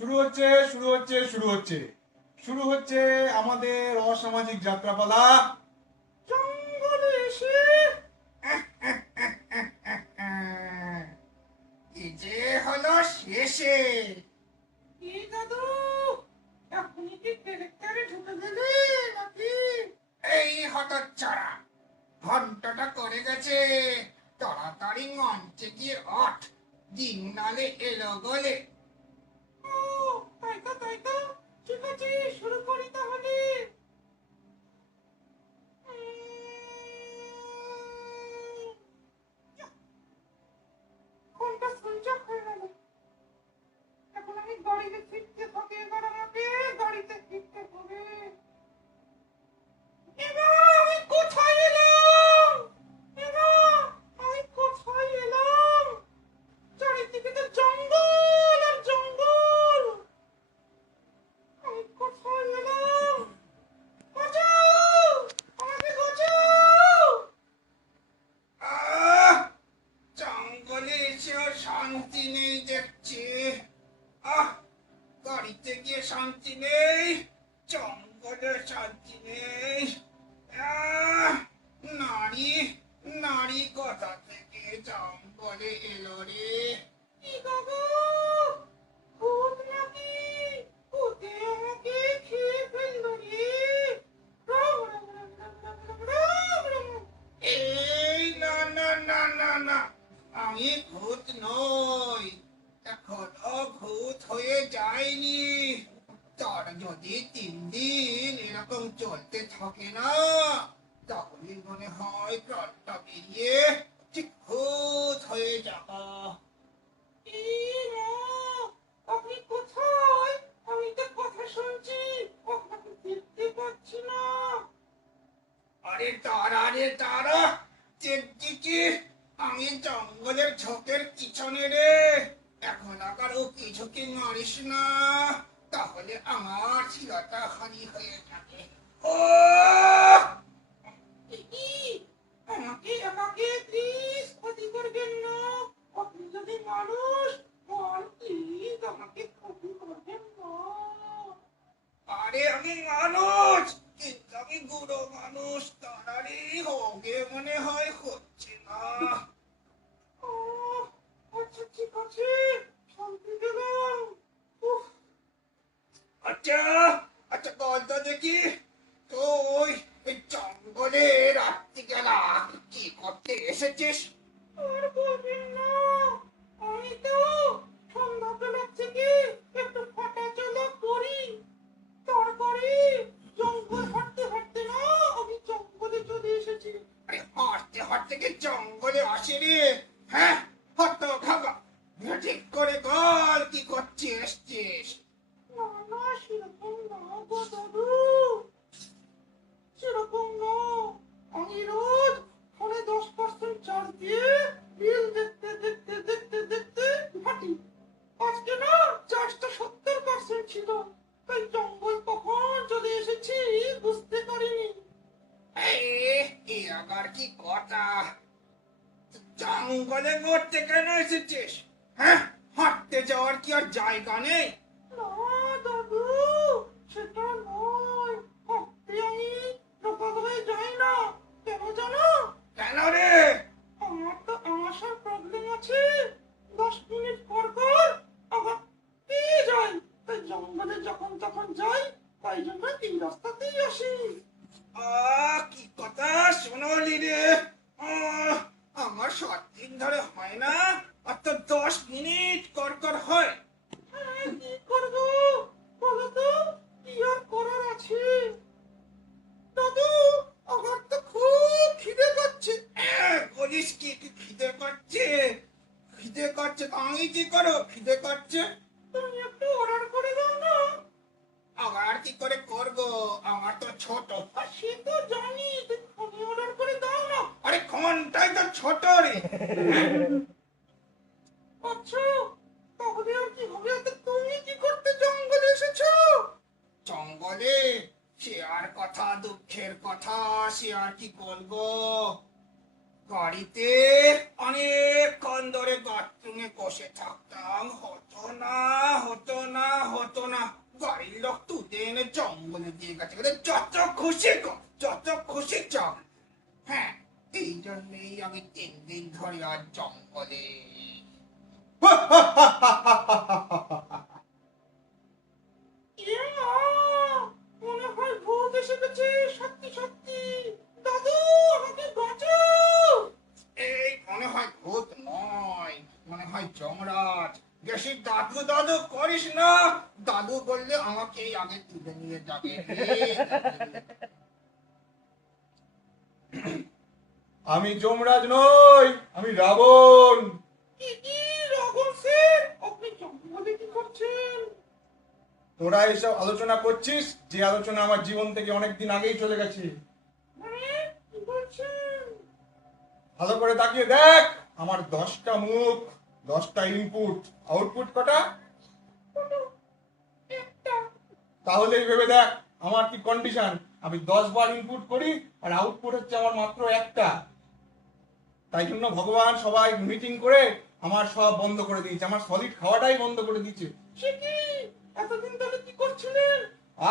শুরু হচ্ছে শুরু হচ্ছে শুরু হচ্ছে শুরু হচ্ছে আমাদের অসামাজিক যাত্রাপালা জঙ্গলে এসে কি যে হলো শেষে। কি দাদু, এখনই কি ক্যারেক্টারে ঢুকে গেলে নাকি? এই হতচ্ছাড়া, ঘন্টাটা করে গেছে, তাড়াতাড়ি মঞ্চে গিয়ে ওঠ, দিন নালে এলো বলে। ও, তাই তো, ঠিক আছে, শুরু করি তাহলে। ফোনটা সুইচ অফ হয়ে গেল। এখন আমি গাড়িতে ফিরতে হবে, এবার আমাকে গাড়িতে ফিরতে হবে। এবার আমি কোথায় এলাম? এবার আমি কোথায় এলাম? চারিদিকে তো জঙ্গল আর জঙ্গল। আমি কোথায় এলাম? বাঁচাও! আমাকে বাঁচাও! আহ! জঙ্গলে এসেও শান্তি নেই দেখছি। আহ! গাড়িতে গিয়ে শান্তি নেই, জঙ্গলে শান্তি নেই। আহ! নারী নারী কোথা থেকে জঙ্গলে এলো রে? কি বাবা, ভূত নাকি? ভূতে আমাকে খেয়ে ফেললো রে। রাম রাম রাম রাম রাম রাম রাম রাম। এই না না না না না, আমি ভূত নই, এখনো ভূত হয়ে যায়নি। তার যদি 3 দিন এরকম চলতে থাকে না, তাহলে মনে হয় প্রাণটা বেরিয়ে ঠিক ভূত হয়ে যাবো। এই মা, আপনি কোথায়? আমি তো কথা শুনছি, আপনাকে দেখতে পাচ্ছি না। আরে তারা রে তারা, দেখছি কি, আমি জঙ্গলের ঝোঁকের পিছনে রে। এখন আবার উকি ঝুঁকি মারিস না, তাহলে আমার শিরাটা হানি হয়ে যাবে। ও, আমাকে আমাকে প্লিজ ক্ষতি করবেন না। আপনি যদি মানুষ হন, প্লিজ আমাকে ক্ষতি করবেন না। আরে আমি মানুষ, কিন্তু আমি বুড়ো মানুষ, তাড়াতাড়ি হোগে মনে হয় হচ্ছে না। আচ্ছা ঠিক আছে, শান্তি পেলাম। উফ, আচ্ছা আচ্ছা, বলতো দেখি, তুই এই জঙ্গলে রাত্রিবেলা কি করতে এসেছিস? আর বলবেন না, আমি তো সন্ধ্যাবেলা থেকে একটু হাঁটাচলা করি, তারপরে জঙ্গল হাঁটতে হাঁটতে না আমি জঙ্গলে চলে এসেছি। আরে হাঁটতে হাঁটতে কি জঙ্গলে আসি রে? হ্যাঁ, হত খাবা, ঠিক করে বল কি করতে এসছিস? না না, সেরকম না গো দাদু, সেরকম না। আমি রোজ ফোনে 10% চার্জ দিয়ে রিল দেখতে দেখতে দেখতে দেখতে হাঁটি। আজকে না চার্জটা 70% ছিল, তাই জঙ্গল কখন চলে এসেছি বুঝতে পারিনি। এই আবার কি কথা? জঙ্গলে ঘুরতে কেন এসেছিস? হ্যাঁ, হাঁটতে যাওয়ার কি আর জায়গা নেই? না দাদু, সেটা নয়, হাঁটতে আমি সকাল হয়ে যাই না। কেন জানো? কেন রে? আমার তো আমাশার প্রবলেম আছে, 10 মিনিট পর পর আবার পেয়ে যাই, তাই জঙ্গলে যখন তখন যাই, তাই জন্য এই রাস্তাতেই আসি। কি কথা শোনালি রে? আহ, আমার 7 দিন ধরে হয় না, আর তো 10 মিনিট কর কর হয়। কি করবো বলো তো, কি আর করার আছে? দাদু, আমার তো খুব খিদে পাচ্ছে। বলিস কি, কি খিদে পাচ্ছে? খিদে করছে তো আমি কি করো, খিদে করছে? তুমি একটু অর্ডার করে দাও না। আবার কি করে করব, আমার তো ছোট। আর সে তো জানি, তুমি অর্ডার করে দাও না। আরে কোনটাই তো ছোট রে। আচ্ছা, তাহলে আর কি হবে? তো তুমি কি করতে জঙ্গলে এসেছো? জঙ্গলে সে আর কথা, দুঃখের কথা, সে আর কি বলবো। গাড়িতে অনেকক্ষণ ধরে বাথরুমে বসে থাকতাম, হতো না। বাড়ির লোক তুলে এনে জঙ্গলে দিয়ে গেছে, যত খুশি কর, যত খুশি চল। হ্যাঁ, এই জন্যই আমি 3 দিন ধরে আর জঙ্গলে। এ মা, মনে হয় ভূত এসে গেছে, সত্যি সত্যি। দাদু, আমাকে বাঁচাও। এই মনে হয় ভূত নয়, মনে হয় যমরাজ। বেশি দাদু দাদু করিস না, দাদু বললে আমাকে আগে তুলে নিয়ে যাবে রে। আমি যমরাজ নই, আমি রাবণ। কি কি রাঘব স্যার, আপনি জঙ্গলে কি করছেন? তোরা এসব আলোচনা করছিস যে আলোচনা আমার জীবন থেকে অনেকদিন আগেই চলে গেছে। মানে কি বলছেন? ভালো করে তাকিয়ে দেখ, আমার 10টা মুখ, 10টা ইনপুট, আউটপুট কটা? একটা। তাহলেই ভেবে দেখ আমার কি কন্ডিশন। আমি 10 বার ইনপুট করি আর আউটপুট হচ্ছে আমার মাত্র একটা। তাই জন্য ভগবান সবাই মিটিং করে আমার সব বন্ধ করে দিয়েছে, আমার সলিড খাওয়াটাই বন্ধ করে দিয়েছে। সে কি, এতদিন ধরে কি করছিলেন?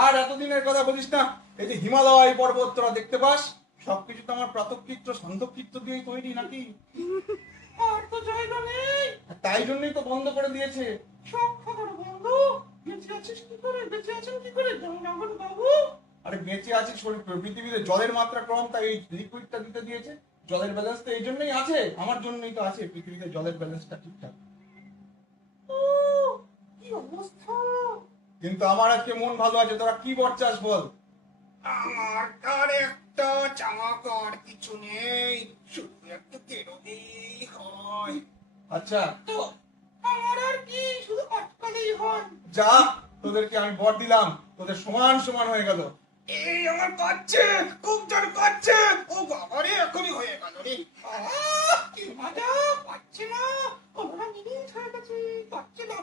আর এতদিনের কথা বলিস না। এই যে হিমালয় পর্বত তোরা দেখতে পাস, সবকিছু তো আমার প্রাতকৃত্য সন্ধকৃত্য দিয়েই তৈরি নাকি? আর তো জায়গা নেই। তাই জন্যই তো বন্ধ করে দিয়েছে। সব খাবার বন্ধ। বেঁচে আছিস কি করে, বেঁচে আছেন কি করে জঙ্গল বাবু? আরে বেঁচে আছি, পৃথিবীতে জলের মাত্রা কম, তাই এই লিকুইডটা দিতে দিয়েছে। জলের ব্যালেন্স তো এই জন্যই আছে, আমার জন্যই তো আছে পৃথিবীতে জলের ব্যালেন্সটা ঠিকঠাক। ও, কি অবস্থা! কিন্তু আমার আজকে মন ভালো আছে, তোরা কি বলছাস বল? আমার আর একটা জামা কাপড় কিছু নেই, শুধু একটু বেরোলেই হয়। আচ্ছা তো আমার আর কি, শুধু আটকালেই হয়। যা, তোদেরকে আমি বর দিলাম, তোদের সমান সমান হয়ে গেল। এই আমার কাচ্ছে, খুব জোর কাচ্ছে। ও বাবারে, এখনই হয়ে গেল রে। কি মজা, পাচ্ছে না। ওরা মিনিট হয়ে গেছে, পাচ্ছে না,